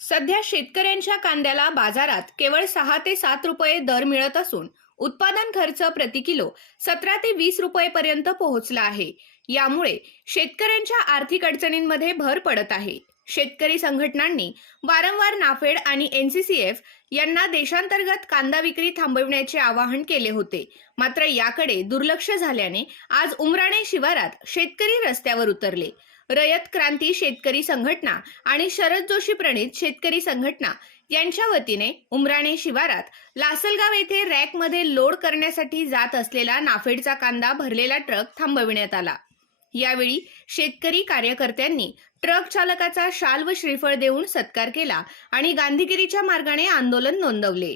सध्या शेतकऱ्यांच्या कांद्याला बाजारात केवळ सहा ते सात रुपये दर मिळत असून उत्पादन खर्च प्रति किलो सतरा ते वीस रुपये पर्यंत पोहोचला आहे. यामुळे शेतकऱ्यांच्या आर्थिक अडचणींमध्ये भर पडत आहे. शेतकरी संघटनांनी वारंवार नाफेड आणि एनसीसीएफ यांना देशांतर्गत कांदा विक्री थांबविण्याचे आवाहन केले होते. मात्र याकडे दुर्लक्ष झाल्याने आज उमराणे शिवारात शेतकरी रस्त्यावर उतरले. रयत क्रांती शेतकरी संघटना आणि शरद जोशी प्रणित शेतकरी संघटना यांच्या वतीने उमराणे शिवारात लासलगाव येथे रॅकमध्ये लोड करण्यासाठी जात असलेला नाफेडचा कांदा भरलेला ट्रक थांबविण्यात आला. यावेळी शेतकरी कार्यकर्त्यांनी ट्रक चालकाचा शाल व श्रीफळ देऊन सत्कार केला आणि गांधीगिरीच्या मार्गाने आंदोलन नोंदवले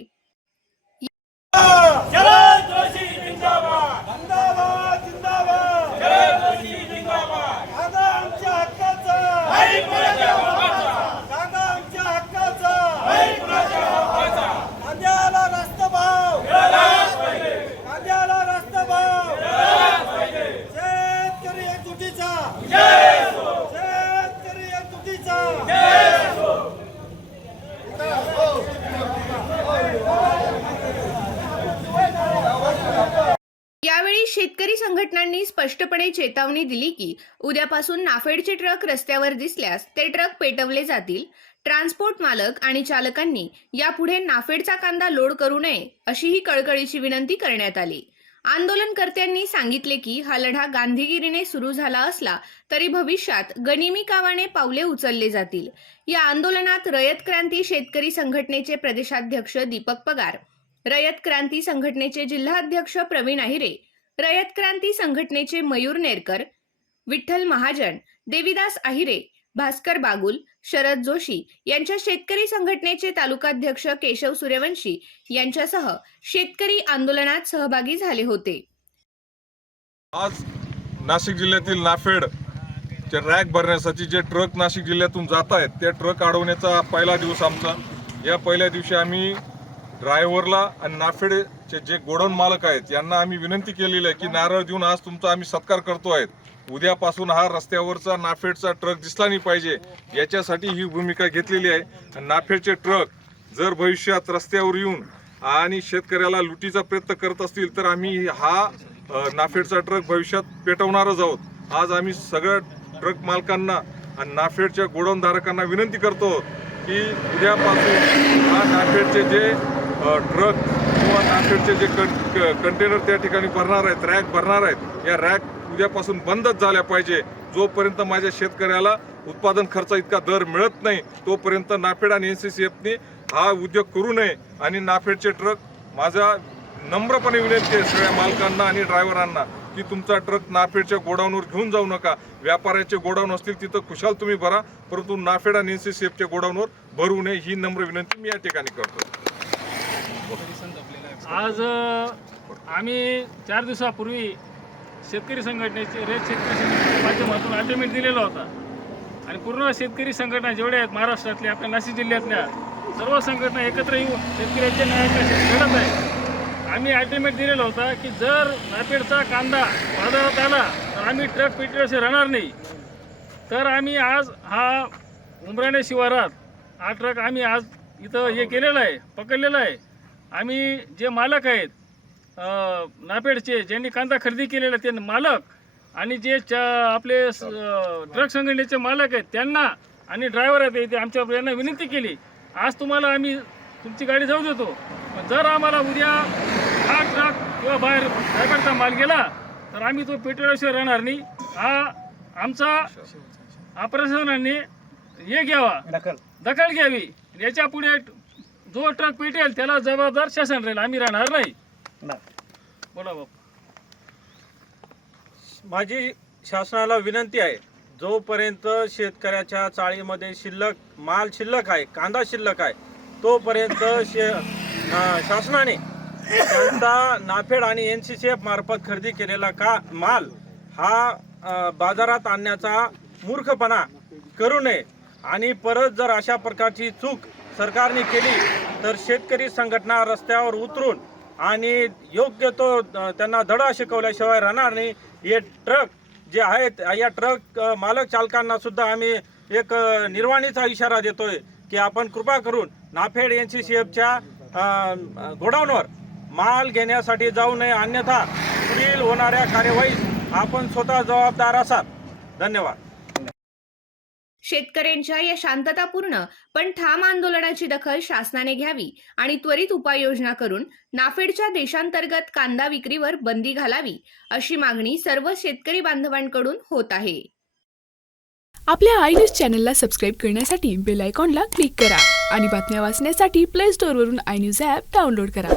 शरद जोशी जिंदाबाद जिंदाबाद जिंदाबाद शरद जोशी जिंदाबाद कांदा आमच्या हक्काचा नाही कुणाच्या हक्काचा कांदा आमच्या हक्काचा नाही कुणाच्या हक्काचा कांद्याला रास्त भाव मिळालाच पाहिजे कांद्याला रास्त भाव मिळालाच पाहिजे शेतकरी एकजुटीचा जय हो शेतकरी एकजुटीचा जय यावेळी शेतकरी संघटनांनी स्पष्टपणे चेतावणी दिली की उद्यापासून नाफेडचे ट्रक रस्त्यावर दिसल्यास ते ट्रक पेटवले जातील. ट्रान्सपोर्ट मालक आणि चालकांनी यापुढे नाफेडचा कांदा लोड करू नये अशीही कळकळीची विनंती करण्यात आली. आंदोलनकर्त्यांनी सांगितले की हा लढा गांधीगिरीने सुरू झाला असला तरी भविष्यात गनिमी कावाने पावले उचलले जातील. या आंदोलनात रयत क्रांती शेतकरी संघटनेचे प्रदेशाध्यक्ष दीपक पगार रयत क्रांती संघटनेचे जिल्हाध्यक्ष प्रवीण अहिरे रयत क्रांती संघटनेचे मयूर नेरकर विठ्ठल महाजन देविदास अहिरे भास्कर बागुल शरद जोशी यांच्या शेतकरी संघटनेचे तालुकाध्यक्ष केशव सूर्यवंशी यांच्यासह शेतकरी आंदोलनात सहभागी झाले होते. आज नाशिक जिल्ह्यातील नाफेड चे रॅक भरण्यासाठी जे ट्रक नाशिक जिल्ह्यातून जात आहेत ते ट्रक अडवण्याचा पहिला दिवस आमचा. या पहिल्या दिवशी आम्ही ड्रायव्हरला आणि नाफेडचे जे गोडाऊन मालक आहेत यांना आम्ही विनंती केलेली आहे की नारळ देऊन आज तुमचा आम्ही सत्कार करतो आहेत उद्यापासून हा रस्त्यावरचा नाफेडचा ट्रक दिसला नाही पाहिजे याच्यासाठी ही भूमिका घेतलेली आहे. आणि नाफेडचे ट्रक जर भविष्यात रस्त्यावर येऊन आणि शेतकऱ्याला लुटीचा प्रयत्न करत असतील तर आम्ही हा नाफेडचा ट्रक भविष्यात पेटवणारच आहोत. आज आम्ही सगळ्या ट्रक मालकांना आणि नाफेडच्या गोडाऊनधारकांना विनंती करतो की उद्यापासून हा नाफेडचे जे ट्रक किंवा नाफेडचे जे कं क- कंटेनर त्या ठिकाणी भरणार आहेत रॅक भरणार आहेत या रॅक उद्यापासून बंदच झाल्या पाहिजे. जोपर्यंत माझ्या शेतकऱ्याला उत्पादन खर्च इतका दर मिळत नाही तोपर्यंत नाफेड आणि एन सी सी एफने हा उद्योग करू नये. आणि नाफेडचे ट्रक माझा नम्रपणे विनंती आहे सगळ्या मालकांना आणि ड्रायव्हरांना की तुमचा ट्रक नाफेडच्या गोडाऊनवर घेऊन जाऊ नका. व्यापाऱ्याचे गोडाऊन असतील तिथं खुशाल तुम्ही भरा परंतु नाफेड आणि एन सी सी एफच्या गोडाऊनवर भरू नये ही नम्र विनंती मी या ठिकाणी करतो. आज आम्ही चार दिवसापूर्वी शेतकरी संघटनेचे रेत शेतकरी संघटनेच्या माध्यमातून अल्टिमेट दिलेला होता. आणि पूर्ण शेतकरी संघटना जेवढ्या आहेत महाराष्ट्रातल्या आपल्या नाशिक जिल्ह्यातल्या सर्व संघटना एकत्र येऊन शेतकऱ्यांच्या न्यायासाठी लढत आहे. आम्ही अल्टिमेट दिलेला होता की जर नापेडचा कांदा बाजारात आला तर आम्ही ट्रक पेटल्याशिवाय राहणार नाही. तर आम्ही आज हा उमराणे शिवारात हा ट्रक आम्ही आज इथं हे केलेला आहे पकडलेला आहे. आम्ही जे मालक आहेत नापेडचे ज्यांनी कांदा खरेदी केलेला ते मालक आणि जे च आपले ट्रक संघटनेचे मालक आहेत त्यांना आणि ड्रायव्हर आहेत ते आमच्या यांना विनंती केली आज तुम्हाला आम्ही तुमची गाडी जाऊ देतो. पण जर आम्हाला उद्या हा ट्रक किंवा बाहेर नापेडचा माल गेला तर आम्ही तो पेट्रोलशिवाय राहणार नाही. हा आमचा प्रशासनाने हे घ्यावा. दखल घ्यावी. याच्यापुढे जो ट्रक पेटेल त्याला जबाबदार शासन राहील. आम्ही राहणार नाही. बोला बाप माझी शासनाला विनंती आहे जोपर्यंत शेतकऱ्याच्या चाळीमध्ये शिल्लक माल शिल्लक आहे कांदा शिल्लक आहे तोपर्यंत शे अं, शासनाने त्यांचा नाफेड आणि एन सी सी एफ मार्फत खरेदी केलेला का माल हा अं, बाजारात आणण्याचा मूर्खपणा करू नये. आणि परत जर अशा प्रकारची चूक सरकारने केली तर शेतकरी संघटना रस्त्यावर उतरून आणि योग्य तो त्यांना धडा शिकवल्याशिवाय राहणार नाही. हे ट्रक जे आहेत या ट्रक मालक चालकांना सुद्धा आम्ही एक निर्वाणीचा इशारा देतोय की आपण कृपा करून नाफेड एन सी सी एफच्या गोडाऊनवर माल घेण्यासाठी जाऊ नये अन्यथा पुढील होणाऱ्या कार्यवाहीस आपण स्वतः जबाबदार असाल. धन्यवाद. शेतकऱ्यांच्या या शांततापूर्ण पण ठाम आंदोलनाची दखल शासनाने घ्यावी आणि त्वरित उपाययोजना करून नाफेडच्या देशांतर्गत कांदा विक्रीवर बंदी घालावी अशी मागणी सर्व शेतकरी बांधवांकडून होत आहे. आपल्या आय न्यूज चॅनलला सबस्क्राईब करण्यासाठी बेल आयकॉनला क्लिक करा आणि बातम्या वाचण्यासाठी प्ले स्टोअरवरून आय न्यूज ॲप डाउनलोड करा.